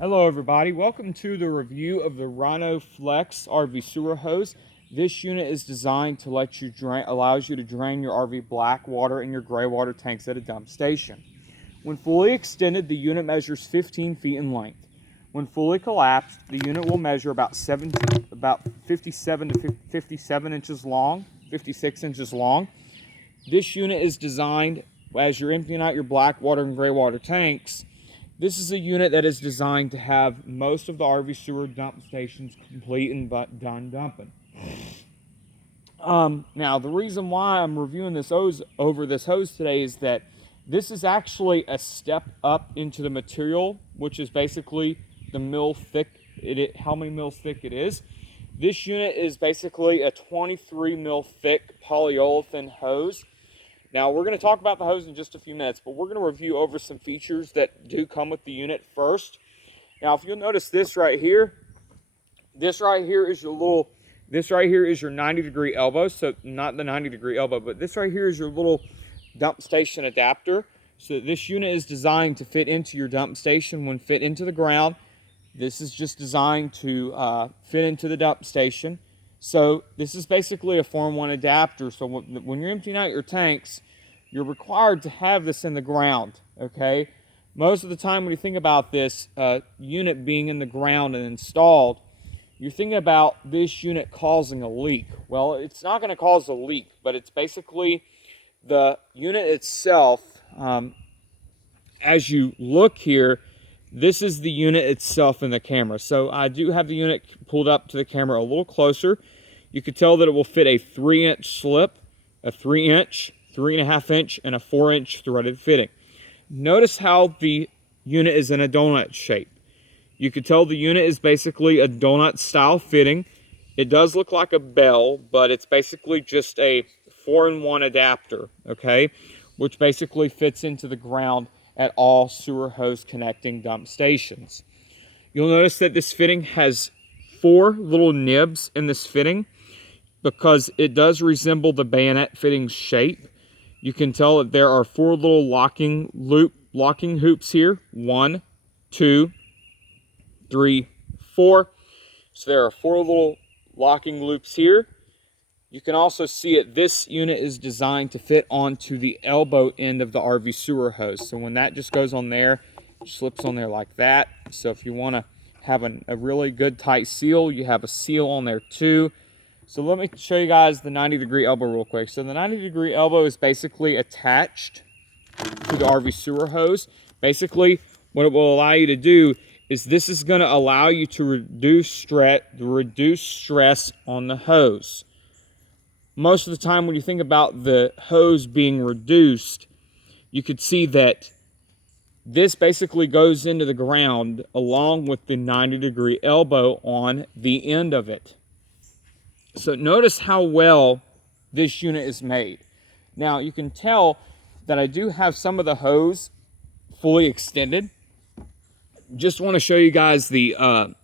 Hello everybody, welcome to the review of the Rhino Flex RV sewer hose. This unit is designed to let you allows you to drain your RV black water and your gray water tanks at a dump station. When fully extended, the unit measures 15 feet in length. When fully collapsed, the unit will measure about 57 to 57 inches long, 56 inches long. This unit is designed, as you're emptying out your black water and gray water tanks, this is a unit that is designed to have most of the RV sewer dump stations complete and done dumping. Now, the reason why I'm reviewing this hose today is that this is actually a step up into the material, which is basically the mil thick. How many mils thick it is. This unit is basically a 23 mil thick polyolefin hose. Now, we're going to talk about the hose in just a few minutes, but we're going to review over some features that do come with the unit first. Now, if you'll notice this right here is your 90-degree elbow. So not the 90-degree elbow, but this right here is your little dump station adapter. So this unit is designed to fit into your dump station when fit into the ground. This is just designed to fit into the dump station. So this is basically a Form 1 adapter. So when you're emptying out your tanks, you're required to have this in the ground, okay? Most of the time when you think about this unit being in the ground and installed, you're thinking about this unit causing a leak. Well, it's not going to cause a leak, but it's basically the unit itself. As you look here, this is the unit itself in the camera. So I do have the unit pulled up to the camera a little closer. You can tell that it will fit a 3-inch slip, a 3-inch, 3.5-inch, and a 4-inch threaded fitting. Notice how the unit is in a donut shape. You can tell the unit is basically a donut style fitting. It does look like a bell, but it's basically just a 4-in-1 adapter, okay? Which basically fits into the ground at all sewer hose connecting dump stations. You'll notice that this fitting has 4 little nibs in this fitting because it does resemble the Bayonet Fitting shape. You can tell that there are 4 little locking hoops here. 1, 2, 3, 4. So there are 4 little locking loops here. You can also see it. This unit is designed to fit onto the elbow end of the RV sewer hose. So when that just goes on there, it slips on there like that. So if you want to have a really good tight seal, you have a seal on there too. So let me show you guys the 90-degree elbow real quick. So the 90-degree elbow is basically attached to the RV sewer hose. Basically, what it will allow you to do is this is going to allow you to reduce stress on the hose. Most of the time when you think about the hose being reduced, you could see that this basically goes into the ground along with the 90-degree elbow on the end of it. So notice how well this unit is made. Now you can tell that I do have some of the hose fully extended. Just want to show you guys the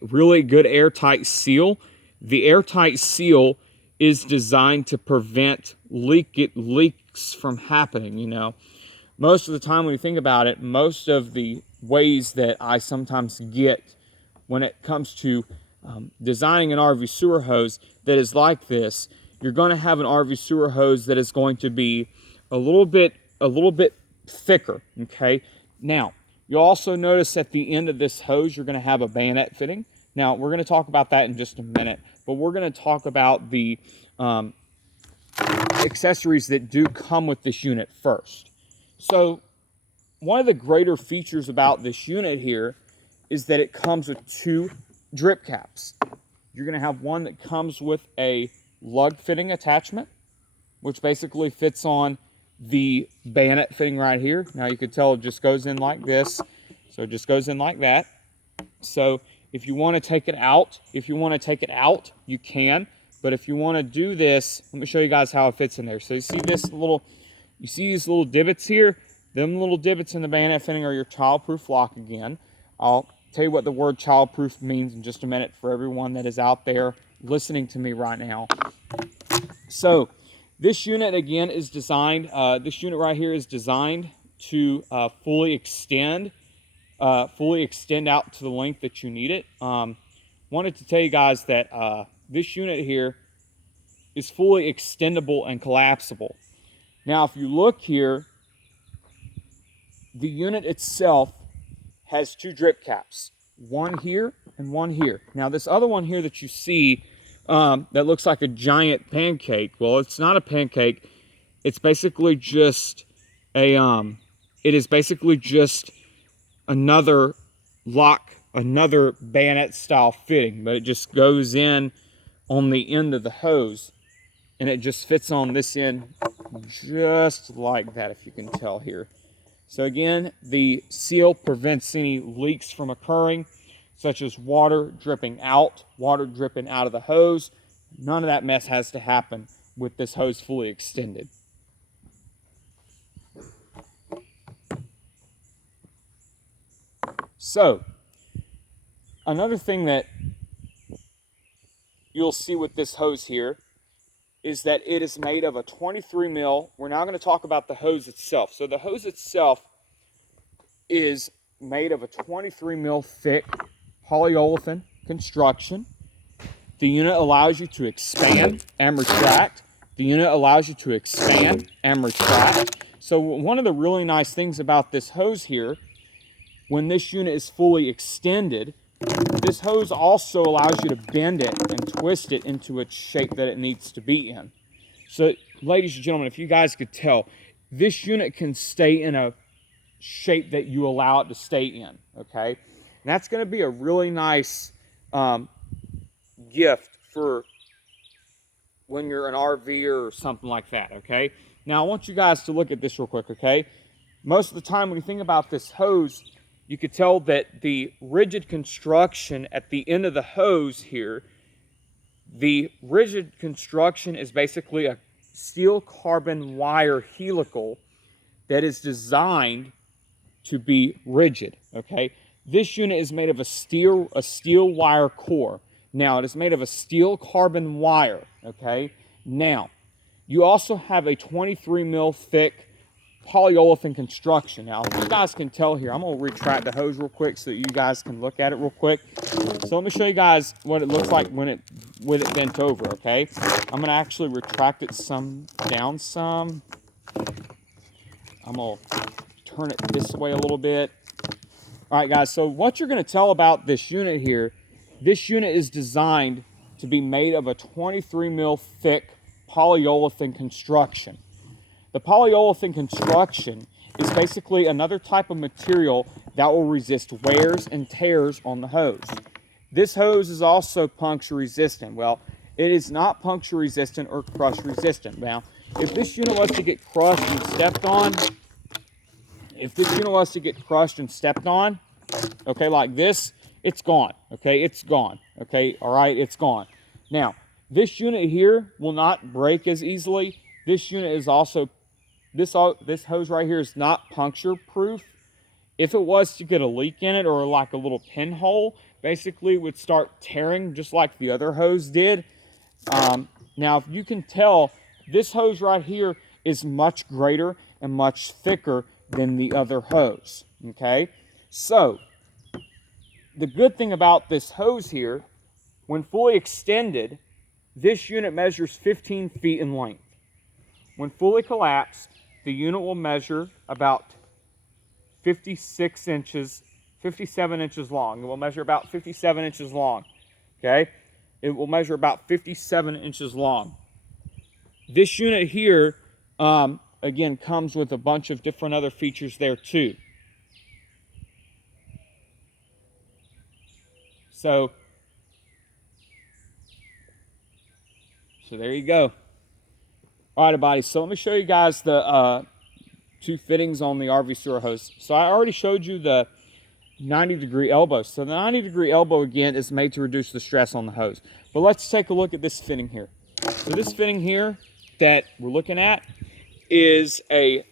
really good Airtight Seal. The Airtight Seal is designed to prevent leaks from happening, you know. Most of the time when you think about it, most of the ways that I sometimes get when it comes to designing an RV sewer hose that is like this, you're going to have an RV sewer hose that is going to be a little bit thicker, okay? Now, you'll also notice at the end of this hose, you're going to have a bayonet fitting. Now, we're going to talk about that in just a minute, but we're going to talk about the accessories that do come with this unit first. So, one of the greater features about this unit here is that it comes with 2 drip caps. You're going to have one that comes with a lug fitting attachment, which basically fits on the bayonet fitting right here. Now you can tell it just goes in like this. So it just goes in like that. So if you want to take it out, you can. But if you want to do this, let me show you guys how it fits in there. So you see these little divots here? Them little divots in the bayonet fitting are your childproof lock again. I'll tell you what the word childproof means in just a minute for everyone that is out there listening to me right now. So this unit again is designed, this unit right here is designed to fully extend fully extend out to the length that you need it. Wanted to tell you guys that this unit here is fully extendable and collapsible. Now, if you look here, the unit itself has 2 drip caps, one here and one here. Now, this other one here that you see that looks like a giant pancake, well, it's not a pancake. It's basically just a it is basically just another lock, another bayonet style fitting, but it just goes in on the end of the hose, and it just fits on this end just like that, if you can tell here. So again, the seal prevents any leaks from occurring, such as water dripping out of the hose. None of that mess has to happen with this hose fully extended. So, another thing that you'll see with this hose here is that it is made of a 23 mil. We're now going to talk about the hose itself. So the hose itself is made of a 23 mil thick polyolefin construction. The unit allows you to expand and retract. The unit allows you to expand and retract. So one of the really nice things about this hose here, when this unit is fully extended, this hose also allows you to bend it and twist it into its shape that it needs to be in. So, ladies and gentlemen, if you guys could tell, this unit can stay in a shape that you allow it to stay in, okay? And that's going to be a really nice gift for when you're an RVer or something like that, okay? Now, I want you guys to look at this real quick, okay? Most of the time when you think about this hose, you could tell that the rigid construction at the end of the hose here, the rigid construction is basically a steel carbon wire helical that is designed to be rigid, okay? This unit is made of a steel wire core. Now, it is made of a steel carbon wire, okay? Now, you also have a 23 mil thick polyolefin construction. Now, if you guys can tell here, I'm going to retract the hose real quick so that you guys can look at it real quick. So let me show you guys what it looks like with it bent over, okay? I'm going to actually retract it down some. I'm going to turn it this way a little bit. All right, guys, so what you're going to tell about this unit here, this unit is designed to be made of a 23 mil thick polyolefin construction. The polyolefin construction is basically another type of material that will resist wears and tears on the hose. This hose is also puncture resistant. Well, it is not puncture resistant or crush resistant. Now, if this unit was to get crushed and stepped on, okay, like this, it's gone, okay, it's gone, okay, all right, it's gone. Now, this unit here will not break as easily. This unit is also, this hose right here is not puncture proof. If it was to get a leak in it or like a little pinhole, basically it would start tearing just like the other hose did. Now, if you can tell, this hose right here is much greater and much thicker than the other hose, okay? So, the good thing about this hose here, when fully extended, this unit measures 15 feet in length. When fully collapsed, the unit will measure about 57 inches long. It will measure about 57 inches long, okay? It will measure about 57 inches long. This unit here, again, comes with a bunch of different other features there too. So there you go. All right, everybody, so let me show you guys the 2 fittings on the RV sewer hose. So I already showed you the 90-degree elbow. So the 90-degree elbow, again, is made to reduce the stress on the hose. But let's take a look at this fitting here. So this fitting here that we're looking at is a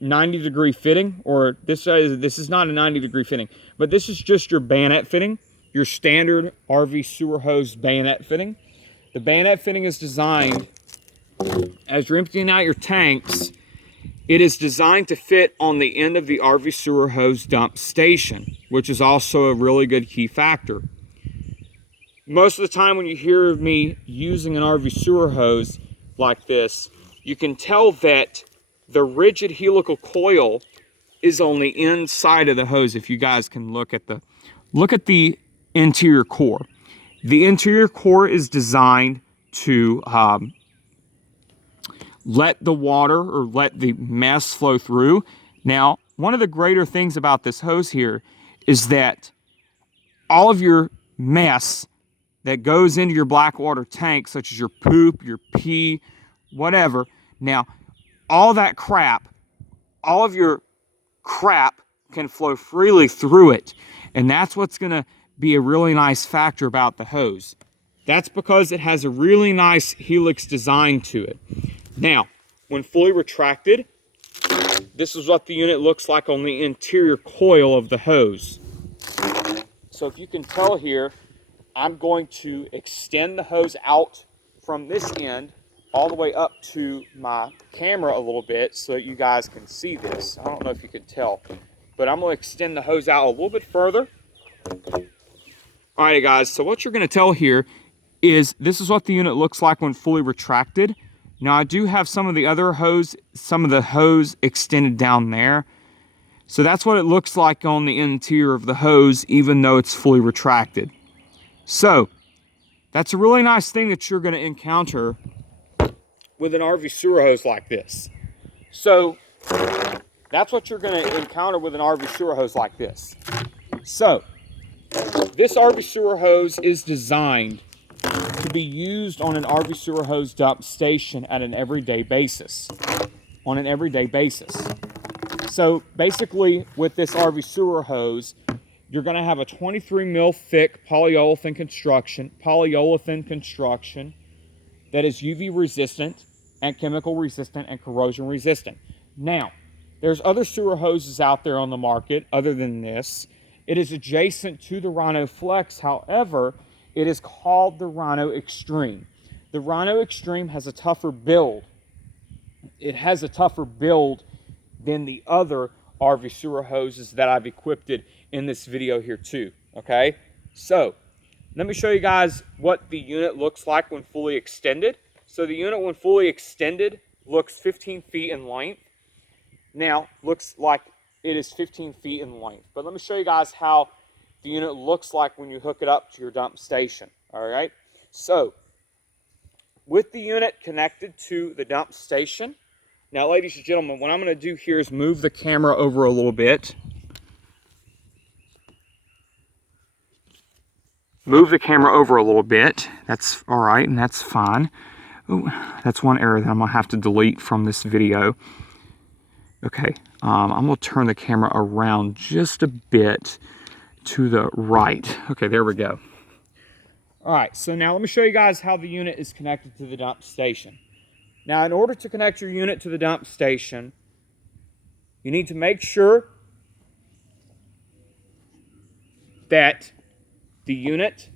90-degree fitting, or this is not a 90-degree fitting, but this is just your bayonet fitting, your standard RV sewer hose bayonet fitting. The bayonet fitting is designed, as you're emptying out your tanks, It is designed to fit on the end of the RV sewer hose dump station, which is also a really good key factor. Most of the time when you hear me using an RV sewer hose like this, you can tell that the rigid helical coil is on the inside of the hose. If you guys can look at the interior core. The interior core is designed to let the water or let the mess flow through. Now, one of the greater things about this hose here is that all of your mess that goes into your black water tank, such as your poop, your pee, whatever. Now, all that crap, all of your crap can flow freely through it. And that's what's gonna be a really nice factor about the hose. That's because it has a really nice helix design to it. Now, when fully retracted, this is what the unit looks like on the interior coil of the hose. So if you can tell here, I'm going to extend the hose out from this end all the way up to my camera a little bit so that you guys can see this. I don't know if you can tell, but I'm going to extend the hose out a little bit further. Alright guys, so what you're going to tell here is this is what the unit looks like when fully retracted. Now I do have some of the hose extended down there. So that's what it looks like on the interior of the hose, even though it's fully retracted. So, that's a really nice thing that you're going to encounter with an RV sewer hose like this. So, that's what you're going to encounter with an RV sewer hose like this. So, this RV sewer hose is designed to be used on an RV sewer hose dump station at an everyday basis. On an everyday basis. So, basically, with this RV sewer hose, you're going to have a 23 mil thick polyolefin construction that is UV resistant and chemical resistant and corrosion resistant. Now, there's other sewer hoses out there on the market other than this. It is adjacent to the Rhino Flex, however, it is called the Rhino Extreme. The Rhino Extreme has a tougher build. It has a tougher build than the other RV sewer hoses that I've equipped in this video here too, okay? So, let me show you guys what the unit looks like when fully extended. So the unit when fully extended looks 15 feet in length. Now, looks like it is 15 feet in length. But let me show you guys how the unit looks like when you hook it up to your dump station, all right? So, with the unit connected to the dump station, now ladies and gentlemen, what I'm going to do here is move the camera over a little bit. Move the camera over a little bit. That's all right, and that's fine. Ooh, that's one error that I'm going to have to delete from this video. Okay, I'm going to turn the camera around just a bit to the right. Okay, there we go. All right, so now let me show you guys how the unit is connected to the dump station. Now, in order to connect your unit to the dump station, you need to make sure that the unit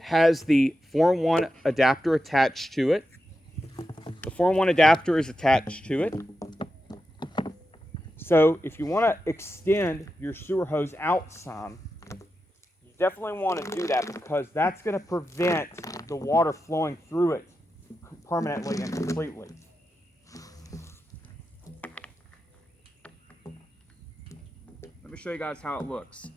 has the 4-in-1 adapter attached to it. The 4-in-1 adapter is attached to it. So, if you want to extend your sewer hose out some, you definitely want to do that because that's going to prevent the water flowing through it permanently and completely. Let me show you guys how it looks.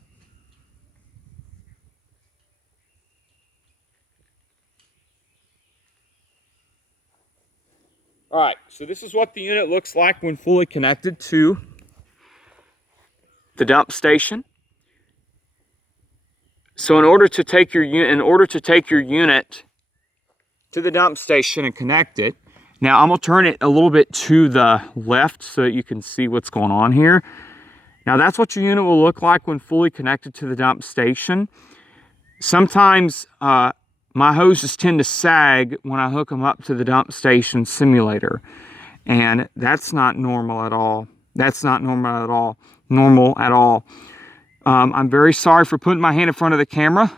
Alright, so this is what the unit looks like when fully connected to the dump station. So in order to take your unit to the dump station and connect it, now I'm going to turn it a little bit to the left so that you can see what's going on here. Now that's what your unit will look like when fully connected to the dump station. Sometimes my hoses tend to sag when I hook them up to the dump station simulator, and that's not normal at all. That's not normal at all. I'm very sorry for putting my hand in front of the camera.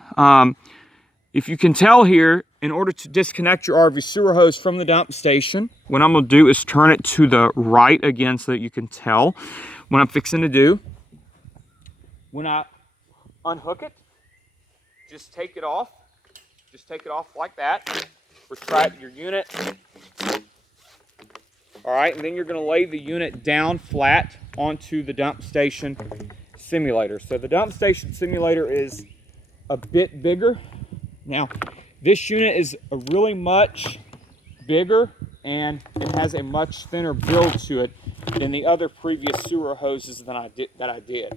If you can tell here, in order to disconnect your RV sewer hose from the dump station, what I'm gonna do is turn it to the right again so that you can tell what I'm fixing to do. When I unhook it, just take it off. Just take it off like that. Retract your unit. All right, and then you're gonna lay the unit down flat onto the dump station simulator. So the dump station simulator is a bit bigger. Now, this unit is a really much bigger and it has a much thinner build to it than the other previous sewer hoses that I did.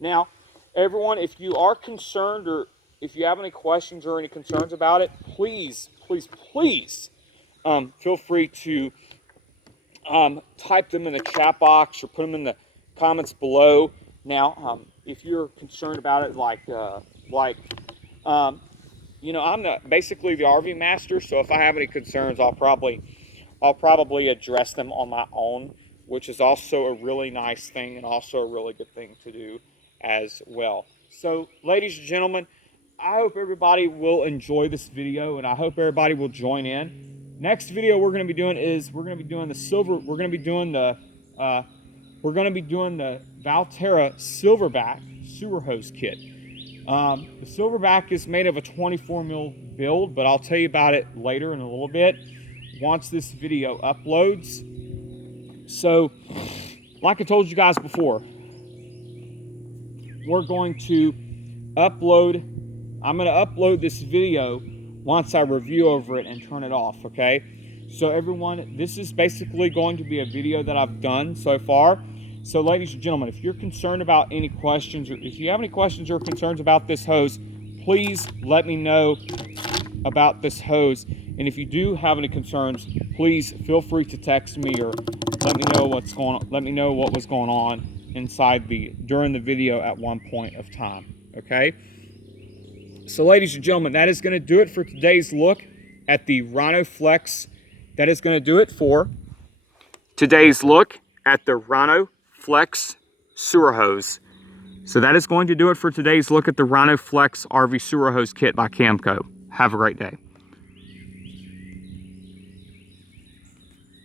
Now, everyone, if you are concerned or if you have any questions or any concerns about it, please, please, please feel free to type them in the chat box or put them in the comments below. Now, if you're concerned about it, you know, I'm basically the RV master, so if I have any concerns, I'll probably address them on my own, which is also a really nice thing and also a really good thing to do as well. So, ladies and gentlemen, I hope everybody will enjoy this video, and I hope everybody will join in. Next video we're going to be doing is we're going to be doing the Valterra Silverback sewer hose kit. The Silverback is made of a 24 mil build, but I'll tell you about it later in a little bit once this video uploads. So, like I told you guys before, we're going to I'm going to upload this video once I review over it and turn it off, okay? So everyone, this is basically going to be a video that I've done so far. So ladies and gentlemen, if you're concerned about any questions, or if you have any questions or concerns about this hose, please let me know about this hose. And if you do have any concerns, please feel free to text me or let me know what's going on. Let me know what was going on during the video at one point of time, okay? So ladies and gentlemen, that is going to do it for today's look at the Rhino Flex. That is going to do it for today's look at the Rhino Flex sewer hose. So that is going to do it for today's look at the Rhino Flex RV sewer hose kit by Camco. Have a great day.